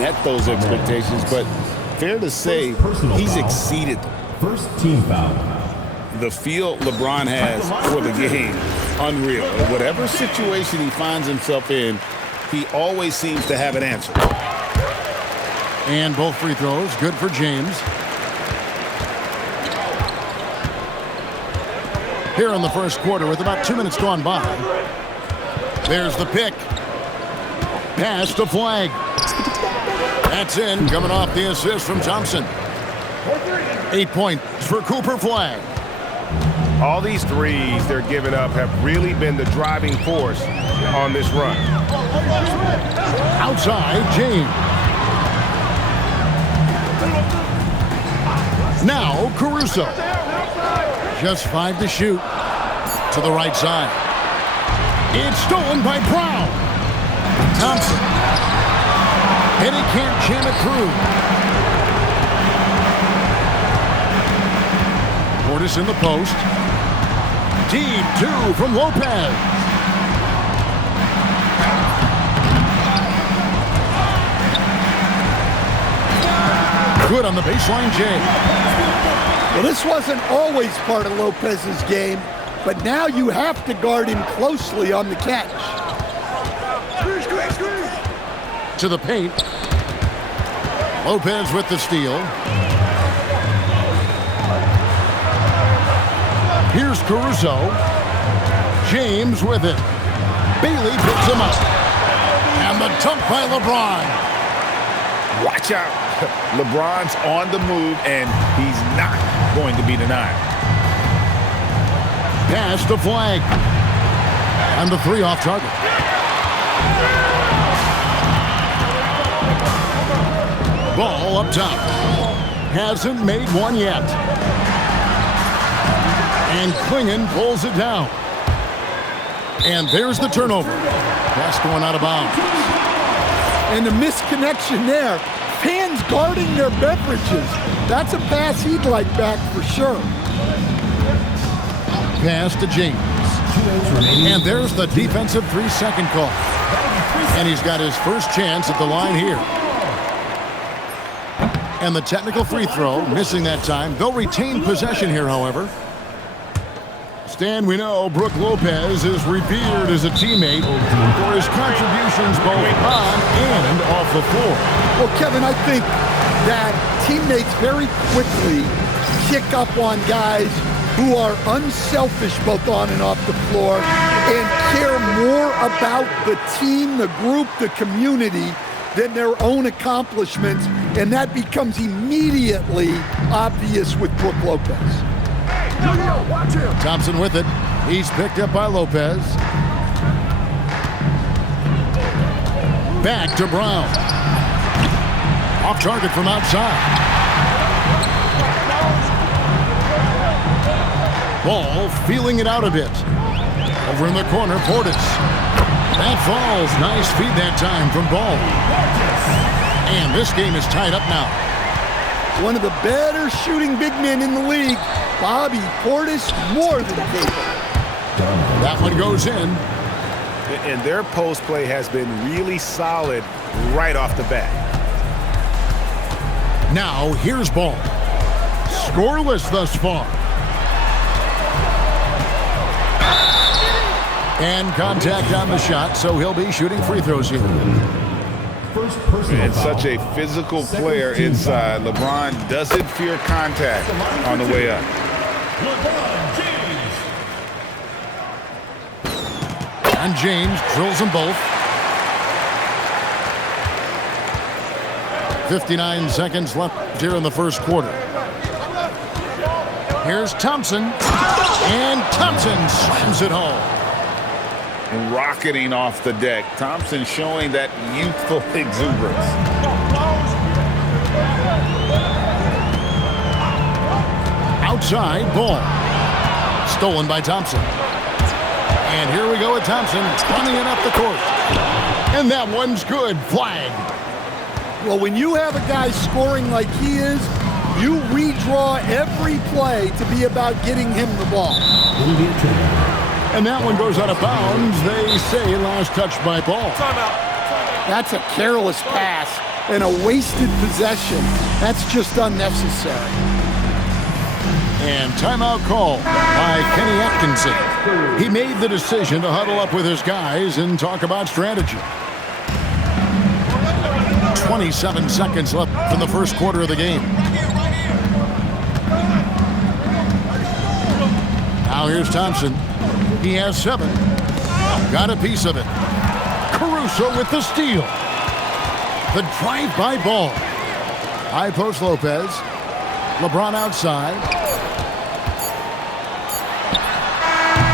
met those expectations, but fair to say he's exceeded them. First team foul. The feel LeBron has for the game, unreal. In whatever situation he finds himself in, he always seems to have an answer. And both free throws, good for James. Here in the first quarter with about 2 minutes gone by. There's the pick. Pass to Flagg. That's in, coming off the assist from Thompson. 8 points for Cooper Flagg. All these threes they're giving up have really been the driving force on this run. Outside, James. Now, Caruso. Just 5 to shoot. To the right side. It's stolen by Brown. Thompson. And he can't jam it through. Portis in the post. Deep 2 from Lopez. Good on the baseline, Jay. Well, this wasn't always part of Lopez's game, but now you have to guard him closely on the catch. To the paint. Lopez with the steal. Here's Caruso. James with it. Bailey picks him up. And the dunk by LeBron. Watch out. LeBron's on the move, and he's not going to be denied. Pass to Flagg. And the 3 off target. Ball up top. Hasn't made one yet. And Klingon pulls it down. And there's the turnover. Pass going out of bounds. And the misconnection there. Fans guarding their beverages. That's a pass he'd like back for sure. Pass to James. And there's the defensive 3-second call. And he's got his first chance at the line here. And the technical free throw, missing that time. They'll retain possession here, however. Stan, we know Brook Lopez is revered as a teammate for his contributions both on and off the floor. Well, Kevin, I think that teammates very quickly kick up on guys who are unselfish both on and off the floor and care more about the team, the group, the community than their own accomplishments, and that becomes immediately obvious with Brook Lopez. Watch him. Thompson with it. He's picked up by Lopez. Back to Brown. Off target from outside. Ball feeling it out a bit. Over in the corner, Portis. That falls. Nice feed that time from Ball. And this game is tied up now. One of the better shooting big men in the league, Bobby Portis, more than capable. That one goes in. And their post play has been really solid right off the bat. Now here's Ball. Scoreless thus far. And contact on the shot, so he'll be shooting free throws here. And such a physical player inside. LeBron doesn't fear contact on the way up. And James drills them both. 59 seconds left here in the first quarter. Here's Thompson. And Thompson slams it home. Rocketing off the deck. Thompson showing that youthful exuberance. Outside ball. Stolen by Thompson. And here we go with Thompson running it up the court. And that one's good. Flag. Well, when you have a guy scoring like he is, you redraw every play to be about getting him the ball. And that one goes out of bounds. They say last touch by Ball. That's a careless pass. and a wasted possession. That's just unnecessary. And timeout call by Kenny Atkinson. He made the decision to huddle up with his guys and talk about strategy. 27 seconds left in the first quarter of the game. Now here's Thompson. He has 7. Got a piece of it. Caruso with the steal. The drive-by ball. High post Lopez. LeBron outside.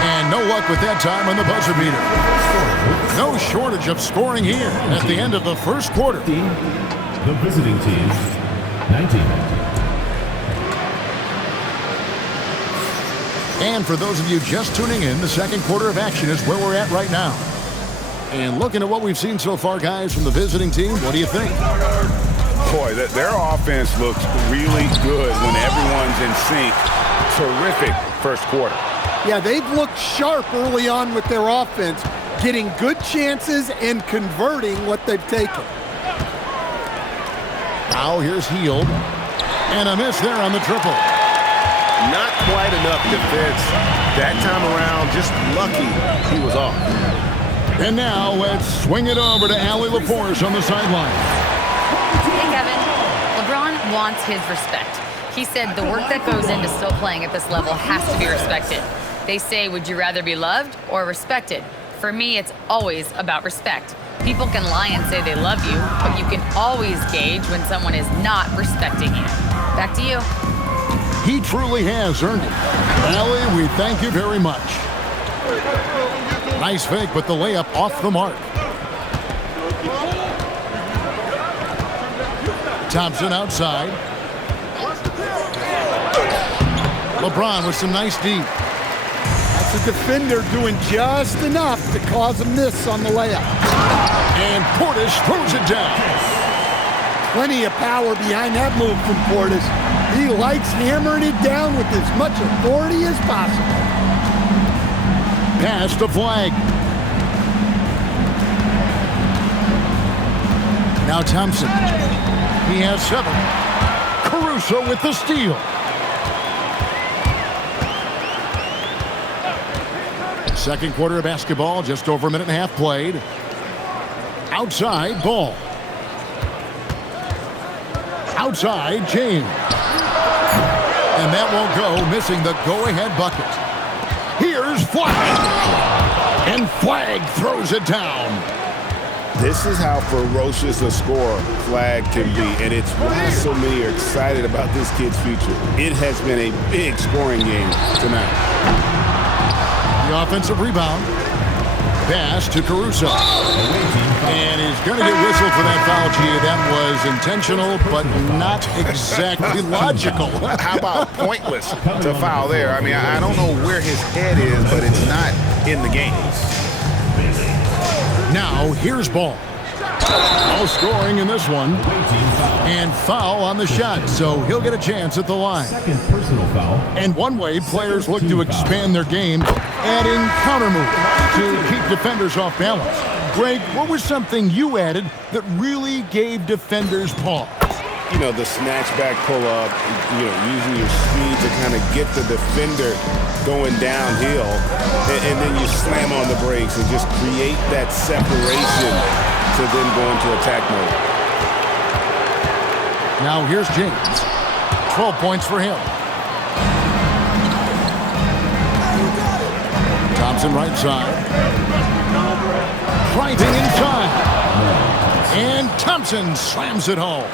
And no luck with that time on the buzzer beater. No shortage of scoring here at the end of the first quarter. The visiting team, 19. And for those of you just tuning in, the second quarter of action is where we're at right now. And looking at what we've seen so far, guys, from the visiting team, what do you think? Boy, their offense looks really good when everyone's in sync. Terrific first quarter. Yeah, they've looked sharp early on with their offense, getting good chances and converting what they've taken. Now here's Hield. And a miss there on the triple. Not quite enough defense that time around. Just lucky he was off. And now let's swing it over to Allie LaForce on the sideline. Hey, Kevin. LeBron wants his respect. He said the work that goes into still playing at this level has to be respected. They say, would you rather be loved or respected? For me, it's always about respect. People can lie and say they love you, but you can always gauge when someone is not respecting you. Back to you. He truly has earned it. Allie, we thank you very much. Nice fake, but the layup off the mark. Thompson outside. LeBron with some nice D. That's a defender doing just enough to cause a miss on the layup. And Portis throws it down. Plenty of power behind that move from Portis. He likes hammering it down with as much authority as possible. Pass to Flag. Now Thompson. He has 7. Caruso with the steal. Second quarter of basketball, just over a minute and a half played. Outside, Ball. Outside, James. And that won't go, missing the go-ahead bucket. Here's Flag. And Flag throws it down. This is how ferocious a scorer Flag can be, and it's why so many are excited about this kid's future. It has been a big scoring game tonight. The offensive rebound. Pass to Caruso. And he's going to get whistled for that foul, Gia. That was intentional, but not exactly logical. How about pointless to foul there? I mean, I don't know where his head is, but it's not in the game. Now, here's Ball. No scoring in this one. And foul on the shot, so he'll get a chance at the line. Second personal foul. And one way players look to expand their game, adding counter moves to keep defenders off balance. Greg, what was something you added that really gave defenders pause? You know, the snatch back pull-up, using your speed to kind of get the defender going downhill, and then you slam on the brakes and just create that separation to then go into attack mode. Now here's James. 12 points for him. Thompson right side. Driving inside. And Thompson slams it home.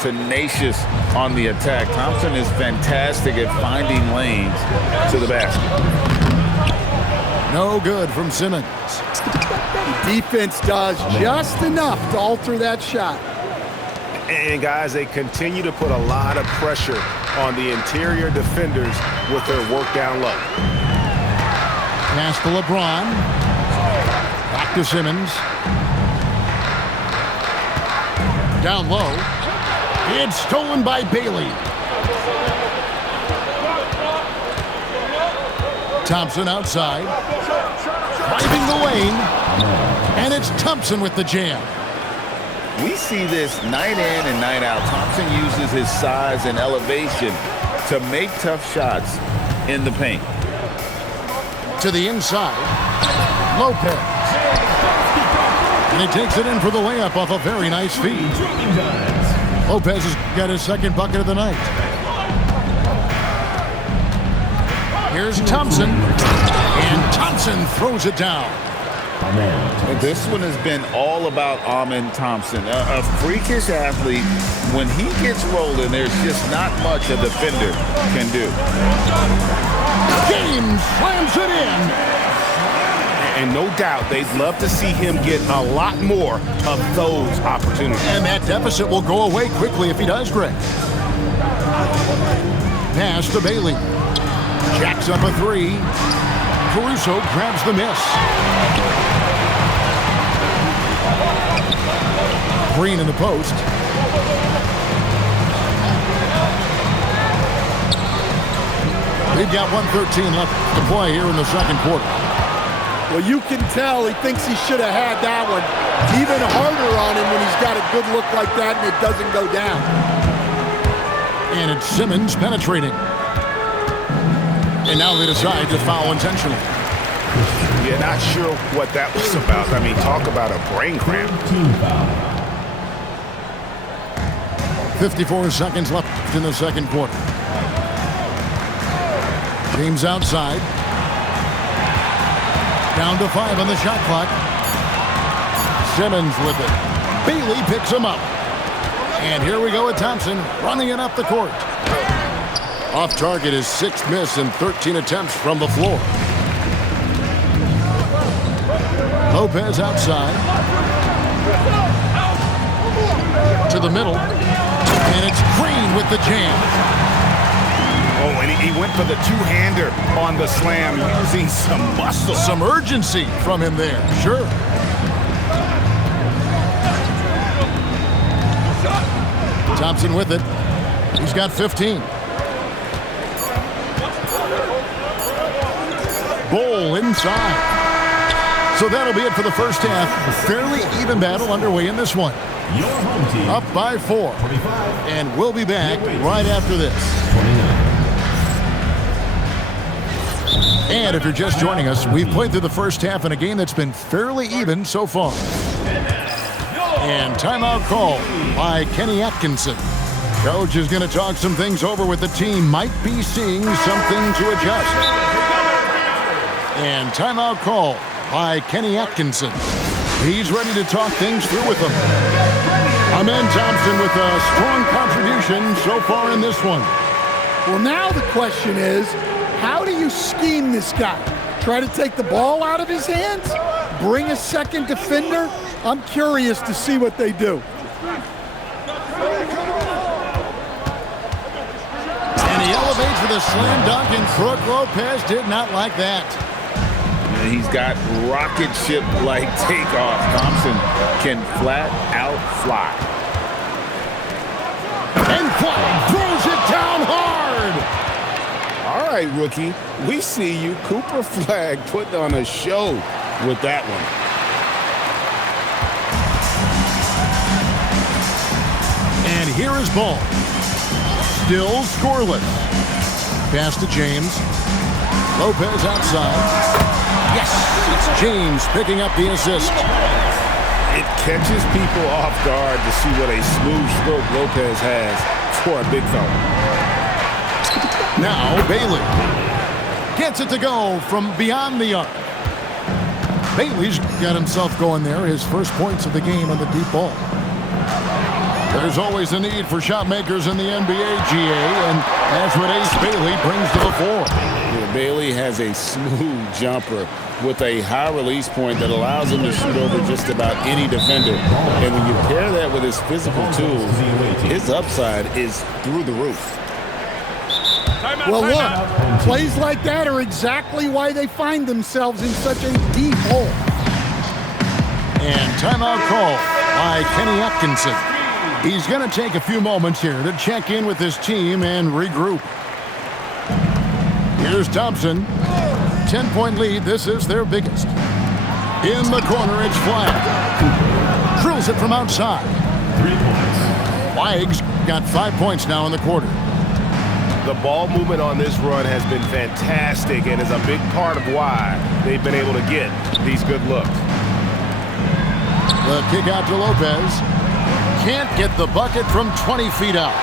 Tenacious on the attack. Thompson is fantastic at finding lanes to the basket. No good from Simmons. Defense does just enough to alter that shot. And guys, they continue to put a lot of pressure on the interior defenders with their work down low. Pass to LeBron. Back to Simmons. Down low. It's stolen by Bailey. Thompson outside. Driving the lane. And it's Thompson with the jam. We see this night in and night out. Thompson uses his size and elevation to make tough shots in the paint. To the inside, Lopez. And he takes it in for the layup off a very nice feed. Lopez has got his second bucket of the night. Here's Thompson. And Thompson throws it down. And this one has been all about Amen Thompson. A freakish athlete. When he gets rolling, there's just not much a defender can do. James slams it in. And no doubt they'd love to see him get a lot more of those opportunities. And that deficit will go away quickly if he does, Greg. Pass to Bailey. Jacks up a three. Caruso grabs the miss. Green in the post. We've got 1:13 left to play here in the second quarter. Well, you can tell he thinks he should have had that one even harder on him when he's got a good look like that and it doesn't go down. And it's Simmons penetrating. And now they decide to foul intentionally. Yeah, not sure what that was about. I mean, talk about a brain cramp. 54 seconds left in the second quarter. James outside. Down to 5 on the shot clock. Simmons with it. Bailey picks him up. And here we go with Thompson running it up the court. Off target is 6th miss in 13 attempts from the floor. Lopez outside. To the middle. And it's Green with the jam. Oh, and he went for the two-hander on the slam, using some muscle. Some urgency from him there, sure. Thompson with it. He's got 15. Ball inside. So that'll be it for the first half. Fairly even battle underway in this one. Your home team. Up by 4. And we'll be back right after this. And if you're just joining us, we've played through the first half in a game that's been fairly even so far. And timeout call by Kenny Atkinson. Coach is going to talk some things over with the team. Might be seeing something to adjust. And timeout call by Kenny Atkinson. He's ready to talk things through with them. Amen Thompson with a strong contribution so far in this one. Well, now the question is, how do you scheme this guy? Try to take the ball out of his hands? Bring a second defender? I'm curious to see what they do. And he elevates with a slam dunk, and Brook Lopez did not like that. And he's got rocket ship-like takeoff. Thompson can flat out fly. And Flagg throws it down hard. All right, rookie. We see you. Cooper Flagg putting on a show with that one. And here is ball. Still scoreless. Pass to James. Lopez outside. Yes, it's James picking up the assist. It catches people off guard to see what a smooth stroke Lopez has for a big fella. Now Bailey gets it to go from beyond the arc. Bailey's got himself going there. His first points of the game on the deep ball. There's always a need for shot makers in the NBA, GA, and that's what Ace Bailey brings to the fore. Yeah, Bailey has a smooth jumper with a high release point that allows him to shoot over just about any defender. And when you pair that with his physical tools, his upside is through the roof. Well, look, plays like that are exactly why they find themselves in such a deep hole. And timeout call by Kenny Atkinson. He's going to take a few moments here to check in with his team and regroup. Here's Thompson. 10-point lead. This is their biggest. In the corner, it's Flagg. Drills it from outside. 3 points. Flags got 5 points now in the quarter. The ball movement on this run has been fantastic and is a big part of why they've been able to get these good looks. The kick out to Lopez. Can't get the bucket from 20 feet out.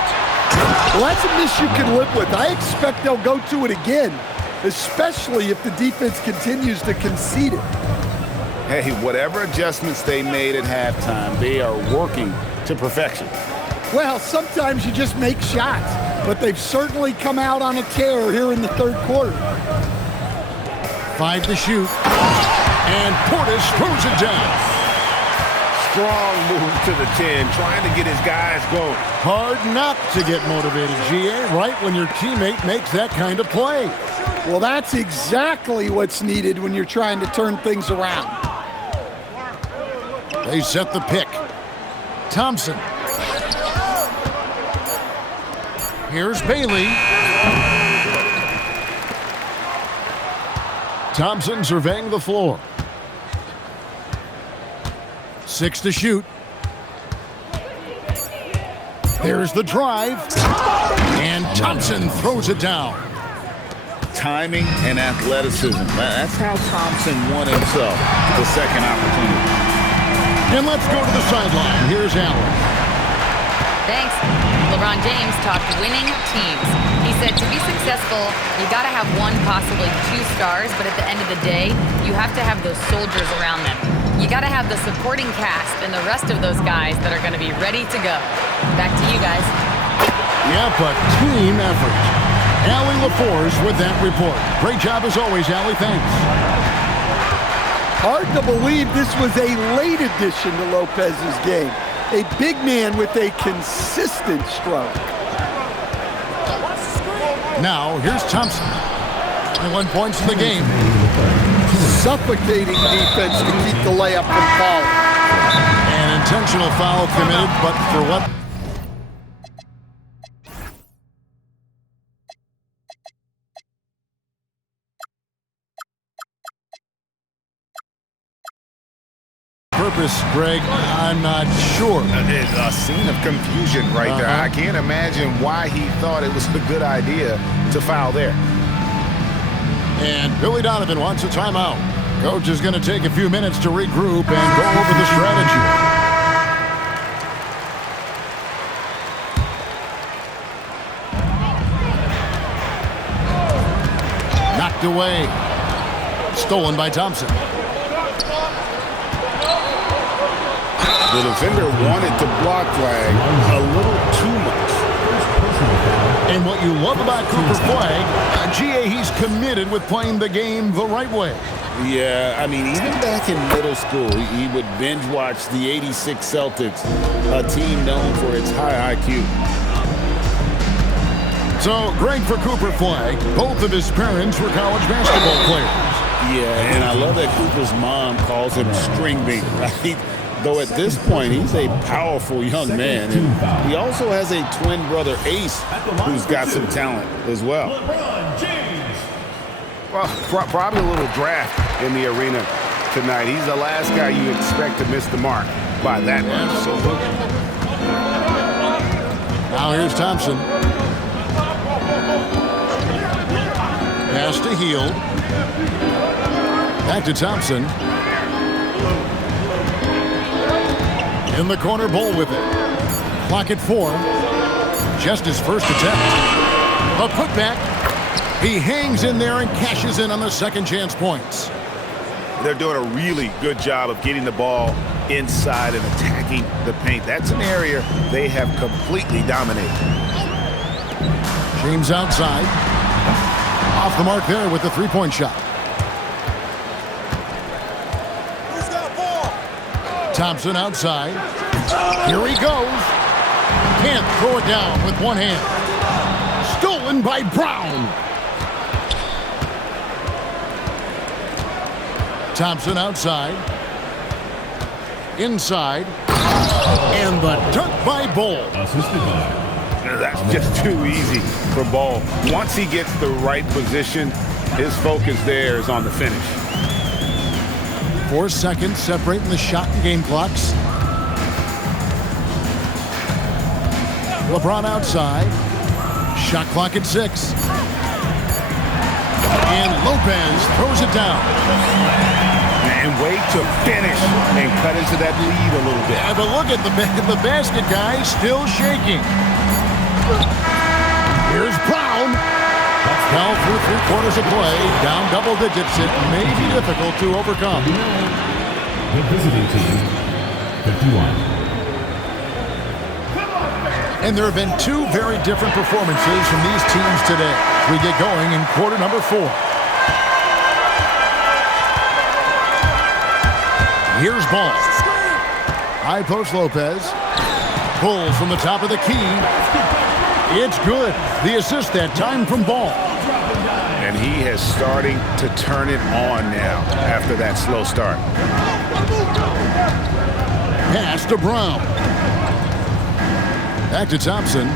Well, that's a miss you can live with. I expect they'll go to it again, especially if the defense continues to concede it. Hey, whatever adjustments they made at halftime, they are working to perfection. Well, sometimes you just make shots, but they've certainly come out on a tear here in the third quarter. 5 to shoot. And Portis throws it down. Strong move to the 10, trying to get his guys going. Hard not to get motivated, GA, right when your teammate makes that kind of play. Well, that's exactly what's needed when you're trying to turn things around. They set the pick. Thompson. Here's Bailey. Thompson surveying the floor. 6 to shoot. There's the drive. And Thompson throws it down. Timing and athleticism. That's how Thompson won himself the second opportunity. And let's go to the sideline. Here's Allen. Thanks. LeBron James talked winning teams. He said to be successful, you got to have one, possibly 2 stars, but at the end of the day, you have to have those soldiers around them. You got to have the supporting cast and the rest of those guys that are going to be ready to go. Back to you guys. Yep, a team effort. Allie LaForce with that report. Great job as always, Allie. Thanks. Hard to believe this was a late addition to Lopez's game. A big man with a consistent stroke. Now, here's Thompson. 21 points in the game. Suffocating defense to keep the layup from falling. An intentional foul committed, but for what? Purpose, Greg, I'm not sure. It's a scene of confusion right there. I can't imagine why he thought it was a good idea to foul there. And Billy Donovan wants a timeout. Coach is going to take a few minutes to regroup and go over the strategy. Knocked away. Stolen by Thompson. The defender wanted to block flag a little too much. And what you love about Cooper Flag, GA, he's committed with playing the game the right way. Yeah, I mean, even back in middle school, he would binge watch the '86 Celtics, a team known for its high IQ. So, great for Cooper Flag. Both of his parents were college basketball players. Yeah, and I love that Cooper's mom calls him String Bean, right? Though at this point, he's a powerful young man. And he also has a twin brother, Ace, who's got some talent as well. Well, probably a little draft in the arena tonight. He's the last guy you expect to miss the mark by that much. So now here's Thompson. Pass to Hield. Back to Thompson. In the corner, Bull with it. Clock at 4. Just his first attempt. A putback. He hangs in there and cashes in on the second chance points. they're doing a really good job of getting the ball inside and attacking the paint. That's an area they have completely dominated. James outside. Off the mark there with the three-point shot. Thompson outside. Here he goes. Can't throw it down with one hand. Stolen by Brown. Thompson outside. Inside. And the dunk by Bull. That's just too easy for Ball. Once he gets the right position, his focus there is on the finish. 4 seconds separating the shot and game clocks. LeBron outside. Shot clock at 6. And Lopez throws it down. And wait to finish and cut into that lead a little bit. Yeah, but look at the basket guy still shaking. Here's Brown. Now through 3 quarters of play, down double digits. It may be difficult to overcome. The visiting team, 51. And there have been 2 very different performances from these teams today. We get going in quarter number 4. Here's Ball. High post Lopez. Pulls from the top of the key. It's good. The assist that time from Ball. And he is starting to turn it on now after that slow start. Pass to Brown. Back to Thompson.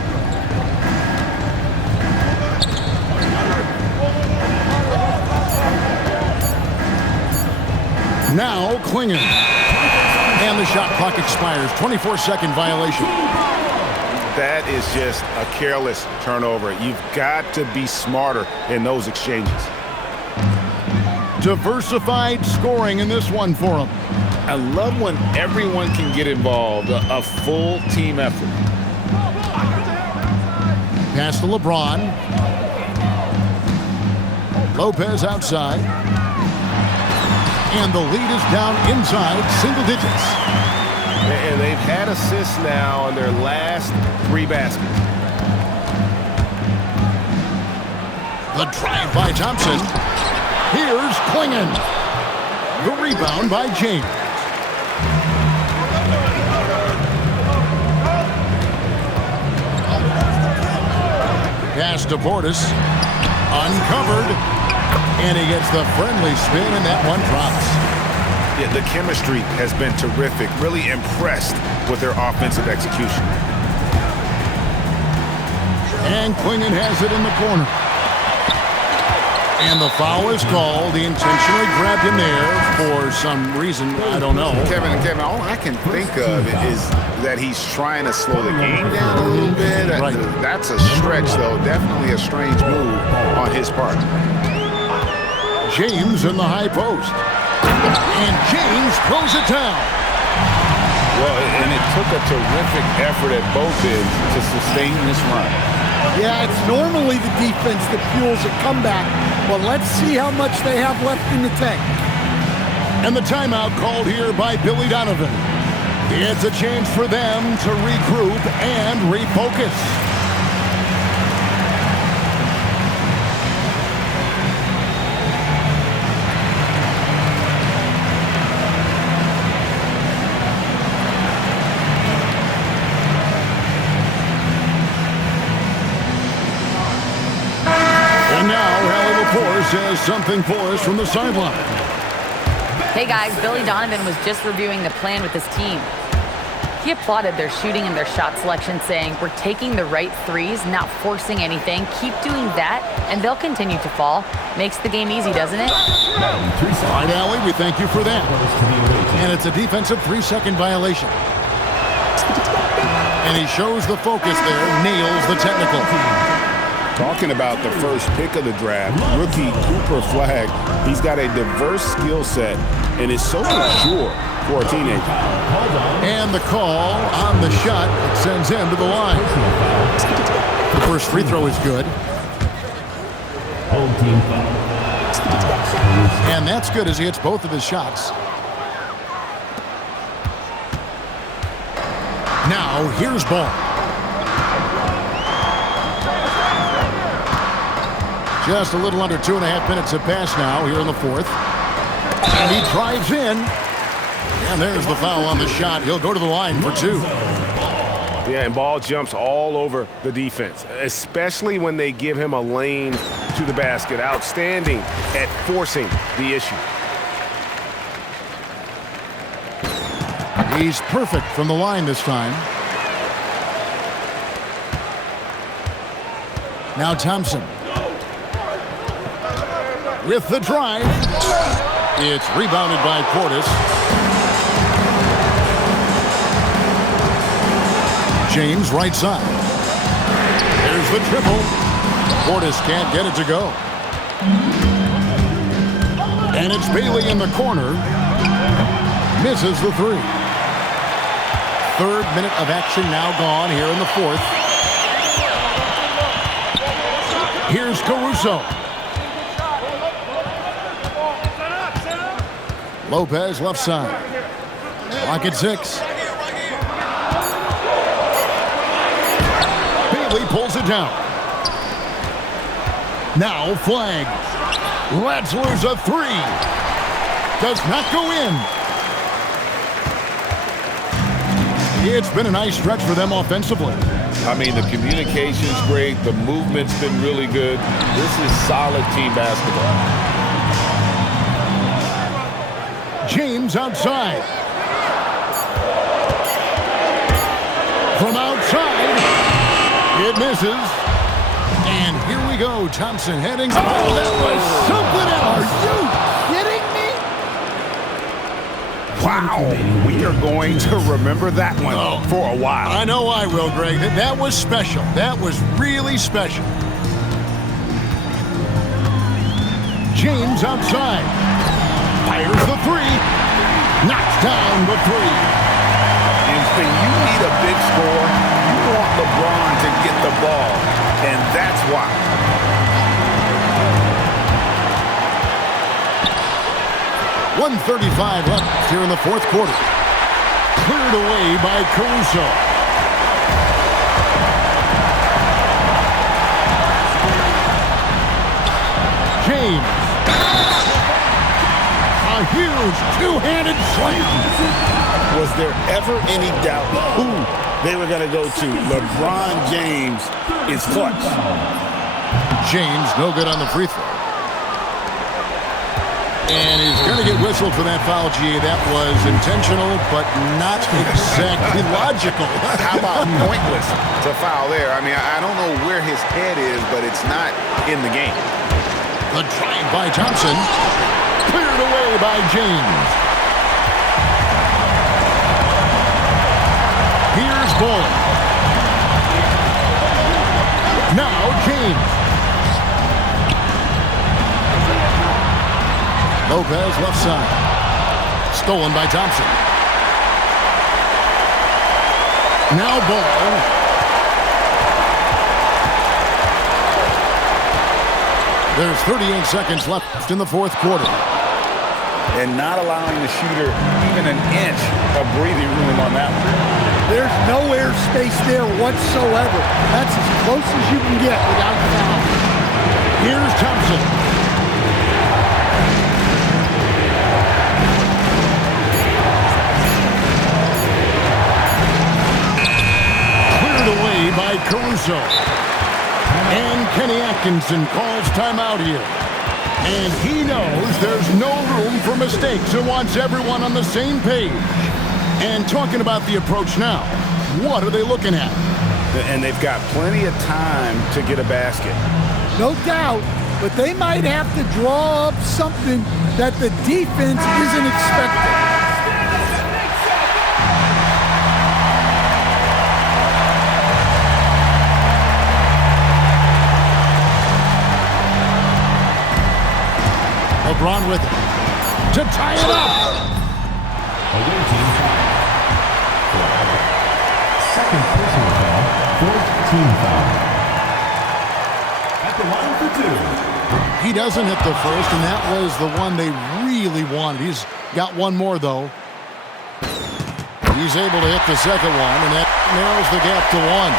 Now Klingon. And the shot clock expires. 24-second violation. That is just a careless turnover. You've got to be smarter in those exchanges. Diversified scoring in this one for him. I love when everyone can get involved, a full team effort. Pass to LeBron. Lopez outside. And the lead is down inside single digits. And they've had assists now on their last 3 baskets. The drive by Thompson. Here's Klingon. The rebound by James. Pass to Portis. Uncovered. And he gets the friendly spin, and that one drops. Yeah, the chemistry has been terrific. Really impressed with their offensive execution. And Klingon has it in the corner. And the foul is called. He intentionally grabbed him there for some reason. I don't know. Kevin, all I can think of is that he's trying to slow the game down a little bit. Right. That's a stretch, though. Definitely a strange move on his part. James in the high post. And James throws it down. Well, and it took a terrific effort at both ends to sustain this run. Yeah, it's normally the defense that fuels a comeback, but let's see how much they have left in the tank. And the timeout called here by Billy Donovan. It's a chance for them to regroup and refocus. And now, Hallie Lepore says something for us from the sideline. Hey guys, Billy Donovan was just reviewing the plan with his team. He applauded their shooting and their shot selection, saying, "We're taking the right threes, not forcing anything. Keep doing that, and they'll continue to fall." Makes the game easy, doesn't it? All right, Allie, we thank you for that. And it's a defensive 3-second violation. And he shows the focus there, nails the technical. Talking about the first pick of the draft, rookie Cooper Flagg, he's got a diverse skill set and is so mature for a teenager. And the call on the shot that sends him to the line. The first free throw is good. Home team foul. And that's good as he hits both of his shots. Now, here's Ball. Just a little under 2.5 minutes have passed now here in the fourth. And he drives in. And there's the foul on the shot. He'll go to the line for 2. Yeah, and Ball jumps all over the defense, especially when they give him a lane to the basket. Outstanding at forcing the issue. He's perfect from the line this time. Now Thompson. With the drive. It's rebounded by Portis. James right side. There's the triple. Portis can't get it to go. And it's Bailey in the corner. Misses the three. Third minute of action now gone here in the fourth. Here's Caruso. Lopez left side. Clock at 6. Bailey pulls it down. Now flag. Ratzler's a three. Does not go in. It's been a nice stretch for them offensively. I mean, the communication's great. The movement's been really good. This is solid team basketball. James outside. From outside, it misses. And here we go. Thompson heading. Oh, that was something else. Are you kidding me? Wow, we are going to remember that one for a while. I know I will, Greg. That was special. That was really special. James outside. Fires the three. Knocks down the three. And when you need a big score, you want LeBron to get the ball. And that's why. .135 left here in the fourth quarter. Cleared away by Caruso. James. A huge two-handed slam. Was there ever any doubt who they were going to go to? LeBron James is clutch. James no good on the free throw. And he's going to get whistled for that foul, G. That was intentional, but not exactly logical. How about pointless to foul there? I mean, I don't know where his head is, but it's not in the game. The drive by Thompson. Cleared away by James. Here's Bull. Now James. Lopez left side. Stolen by Thompson. Now Ball. There's 38 seconds left in the fourth quarter. And not allowing the shooter even an inch of breathing room on that one. There's no air space there whatsoever. That's as close as you can get without foul. Here's Thompson. Away by Caruso. And Kenny Atkinson calls timeout here. And he knows there's no room for mistakes and wants everyone on the same page. And talking about the approach now, what are they looking at? And they've got plenty of time to get a basket. No doubt, but they might have to draw up something that the defense isn't expecting. LeBron with it to tie it up. Away team foul. Second personal foul, fourth team foul. At the line for two. He doesn't hit the first, and that was the one they really wanted. He's got one more, though. He's able to hit the second one, and that narrows the gap to one.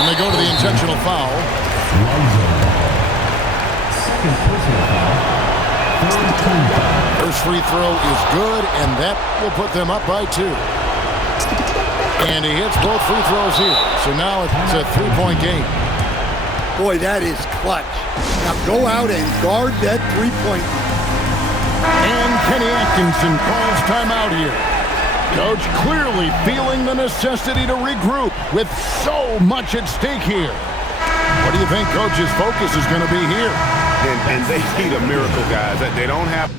And they go to the intentional foul. First free throw is good, and that will put them up by 2. And he hits both free throws here. So now it's a 3-point game. Boy, that is clutch. Now go out and guard that three-point. And Kenny Atkinson calls timeout here. Coach clearly feeling the necessity to regroup with so much at stake here. What do you think Coach's focus is going to be here? And they need a miracle, guys. They don't have